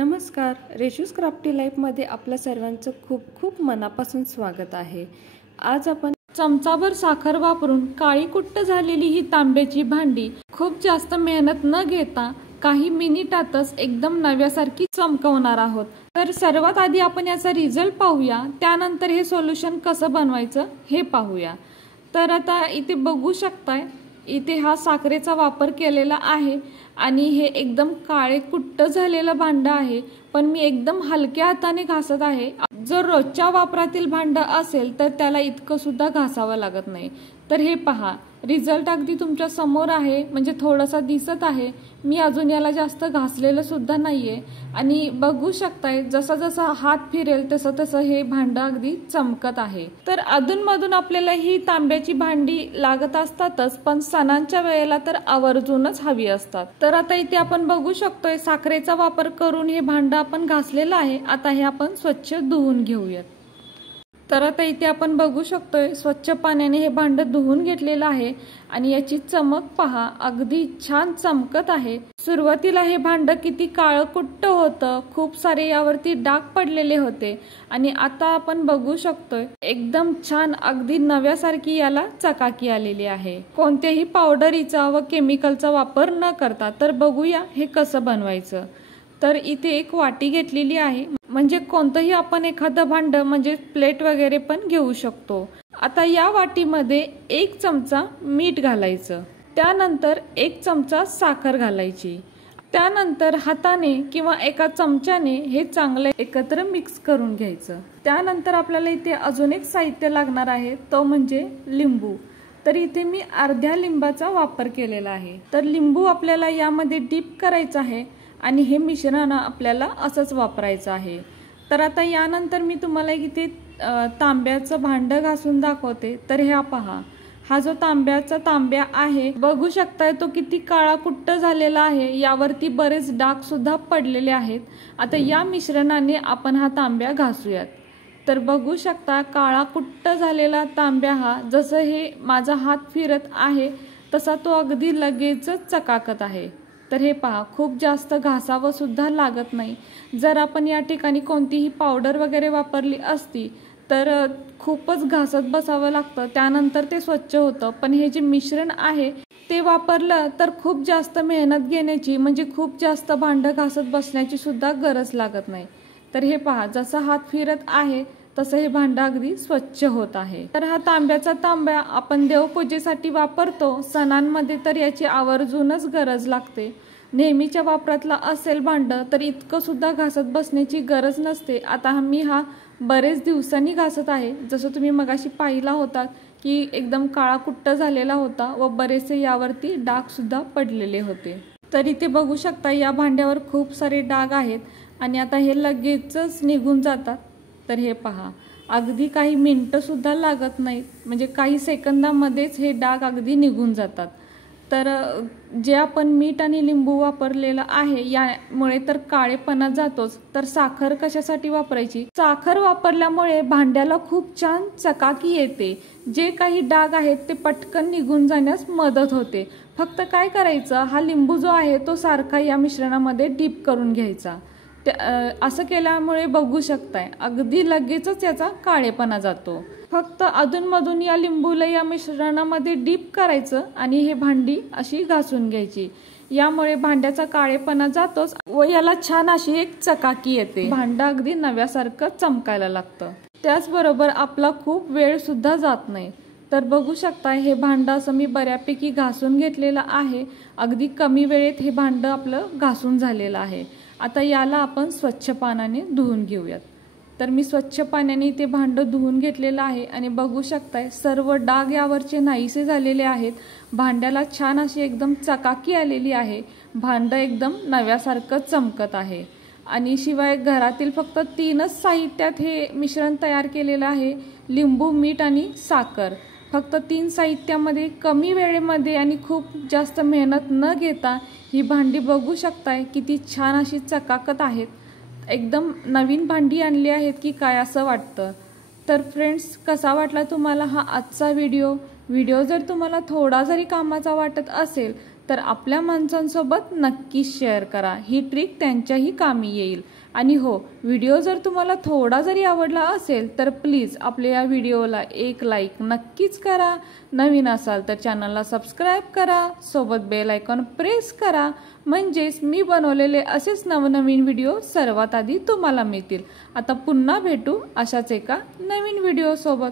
नमस्कार, रेशूज क्राफ्टी लाईफमध्ये आपल्या सर्वांचं खूप खूप मनापासून स्वागत आहे। आज आपण चमचाभर साखर वापरून काळी कुट्ट झालेली ही तांब्याची भांडी खूप जास्त मेहनत न घेता काही मिनिटातच एकदम नव्यासारखी चमकवणार आहोत। तर सर्वात आधी आपण याचा रिझल्ट पाहूया, त्यानंतर हे सोल्युशन कसं बनवायचं हे पाहूया। तर आता इथे बघू शकताय, इथे हा साखरेचा वापर केलेला आहे आणि हे एकदम काळे कुट्ट झालेलं भांडं आहे, पण मी एकदम हलक्या हाताने घासत आहे। जर रोजच्या वापरातील भांडं असेल तर त्याला इतकं सुद्धा घासावं लागत नाही। तर हे पहा, रिझल्ट अगदी तुमच्या समोर आहे, म्हणजे थोडासा दिसत आहे। मी अजून याला जास्त घासलेलं सुद्धा नाहीये आणि बघू शकताय जसा जसा हात फिरेल तसं तसं हे भांडं अगदी चमकत आहे। तर अधूनमधून आपल्याला ही तांब्याची भांडी लागत असतातच, पण सणांच्या वेळेला तर आवर्जूनच हवी असतात। तर आता इथे आपण बघू शकतोय साखरेचा वापर करून हे भांडं आपण घासलेलं आहे। आता हे आपण स्वच्छ धुवून घेऊयात। तर आता इथे आपण बघू शकतोय स्वच्छ पाण्याने हे भांडं धुवून घेतलेलं आहे आणि याची चमक पहा, अगदी छान चमकत आहे। सुरुवातीला हे भांडं किती काळं कुट्ट होतं, खूप सारे यावरती डाग पडलेले होते आणि आता आपण बघू शकतोय एकदम छान अगदी नव्यासारखी याला चकाकी आलेली आहे, कोणत्याही पावडरीचा व केमिकलचा वापर न करता। तर बघूया हे कसं बनवायचं। तर इथे एक वाटी घेतलेली आहे, म्हणजे कोणतंही आपण एखादं भांडं म्हणजे प्लेट वगैरे पण घेऊ शकतो। आता या वाटीमध्ये 1 चमचा मीठ घालायचं, त्यानंतर 1 चमचा साखर घालायची, त्यानंतर हाताने किंवा एका चमच्याने हे चांगले एकत्र मिक्स करून घ्यायचं। त्यानंतर आपल्याला इथे अजून एक साहित्य लागणार आहे, तो म्हणजे लिंबू। तर इथे मी अर्ध्या लिंबाचा वापर केलेला आहे। तर लिंबू आपल्याला यामध्ये डीप करायचं आहे आणि हे मिश्रण आपल्याला असंच वापरायचं आहे। तर आता यानंतर मी तुम्हाला इथे तांब्याचं भांडं घासून दाखवते। तर हे पहा, हा जो तांब्या आहे बघू शकताय, तो किती काळा कुट्ट झालेला आहे, यावरती बरेच डाग सुद्धा पडलेले आहेत। आता या मिश्रणाने आपण हा तांब्या घासूयात। तर बघू शकता काळा कुट्ट झालेला तांब्या हा, जसं हे माझा हात फिरत आहे तसा तो अगदी लगेचच चकाकत आहे। तर हे पहा, खूप जास्त घासावं सुद्धा लागत नाही। जर आपण या ठिकाणी कोणतीही पावडर वगैरे वापरली असती तर खूपच घासत बसावं लागतं, त्यानंतर ते स्वच्छ होतं। पण हे जे मिश्रण आहे ते वापरलं तर खूप जास्त मेहनत घेण्याची, म्हणजे खूप जास्त भांडं घासत बसण्याची सुद्धा गरज लागत नाही। तर हे पहा, जसा हात फिरत आहे तसं हे भांडं अगदी स्वच्छ होत आहे। तर हा तांब्याचा तांब्या आपण देवपूजेसाठी वापरतो, सणांमध्ये तर याची आवर्जूनच गरज लागते। नेहमीच्या वापरातला असेल भांडं तर इतकं सुद्धा घासत बसण्याची गरज नसते। आता मी हा बरेच दिवसांनी घासत आहे, जसं तुम्ही मगाशी पाहिला होता की एकदम काळा कुट्ट झालेला होता व बरेचसे यावरती डाग सुद्धा पडलेले होते। तर इथे बघू शकता या भांड्यावर खूप सारे डाग आहेत आणि आता हे लगेचच निघून जातात। तर हे पहा, अगदी काही मिनिटं सुद्धा लागत नाहीत, म्हणजे काही सेकंदामध्येच हे डाग अगदी निघून जातात। तर जे आपण मीठ आणि लिंबू वापरलेलं आहे यामुळे तर काळेपणा जातोच। तर साखर कशासाठी वापरायची? साखर वापरल्यामुळे भांड्याला खूप छान चकाकी येते, जे काही डाग आहेत ते पटकन निघून जाण्यास मदत होते। फक्त काय करायचं, हा लिंबू जो आहे तो सारखा या मिश्रणामध्ये डीप करून घ्यायचा। असं केल्यामुळे बघू शकताय अगदी लगेचच याचा काळेपणा जातो। फक्त अधूनमधून या लिंबूला या मिश्रणामध्ये डीप करायचं आणि हे भांडी अशी घासून घ्यायची, यामुळे भांड्याचा काळेपणा जातोच व याला छान अशी एक चकाकी येते, भांडं अगदी नव्यासारखं चमकायला लागतं। त्याचबरोबर आपला खूप वेळ सुद्धा जात नाही। तर बघू शकता हे भांडं असं मी बऱ्यापैकी घासून घेतलेलं आहे, अगदी कमी वेळेत हे भांडं आपलं घासून झालेलं आहे। आता याला आपण स्वच्छ पाण्याने धुवून घेऊयात। तर मी स्वच्छ पाण्याने ते भांडं धुवून घेतलेलं आहे आणि बघू शकताय सर्व डाग यावरचे नाहीसे झालेले आहेत। भांड्याला छान अशी एकदम चकाकी आलेली आहे, भांडं एकदम नव्यासारखं चमकत आहे। आणि शिवाय घरातील फक्त 3च साहित्यात हे मिश्रण तयार केलेलं आहे, लिंबू, मीठ आणि साखर। फक्त 3 साहित्यामध्ये कमी वेळेमध्ये आणि खूप जास्त मेहनत न घेता ही भांडी बघू शकताय किती छान अशी चकाकत आहेत। एकदम नवीन भांडी आणली आहेत की काय असं वाटतं। तर फ्रेंड्स, कसा वाटला तुम्हाला हा आजचा व्हिडिओ जर तुम्हाला थोडा जरी कामाचा वाटत असेल तर आपल्या माणसांसोबत नक्कीच शेअर करा. ही ट्रिक त्यांच्याही कामी येईल. आणि हो, व्हिडिओ जर तुम्हाला थोडा जरी आवडला असेल तर प्लीज आपल्या या व्हिडिओला एक लाईक नक्कीच करा. नवीन असाल तर चॅनलला सबस्क्राईब करा, सोबत बेल आयकॉन प्रेस करा, म्हणजेच मी बनवलेले असेच नवनवीन व्हिडिओ सर्वात आधी तुम्हाला मिळतील. आता पुन्हा भेटू अशाच एका नवीन व्हिडिओ सोबत.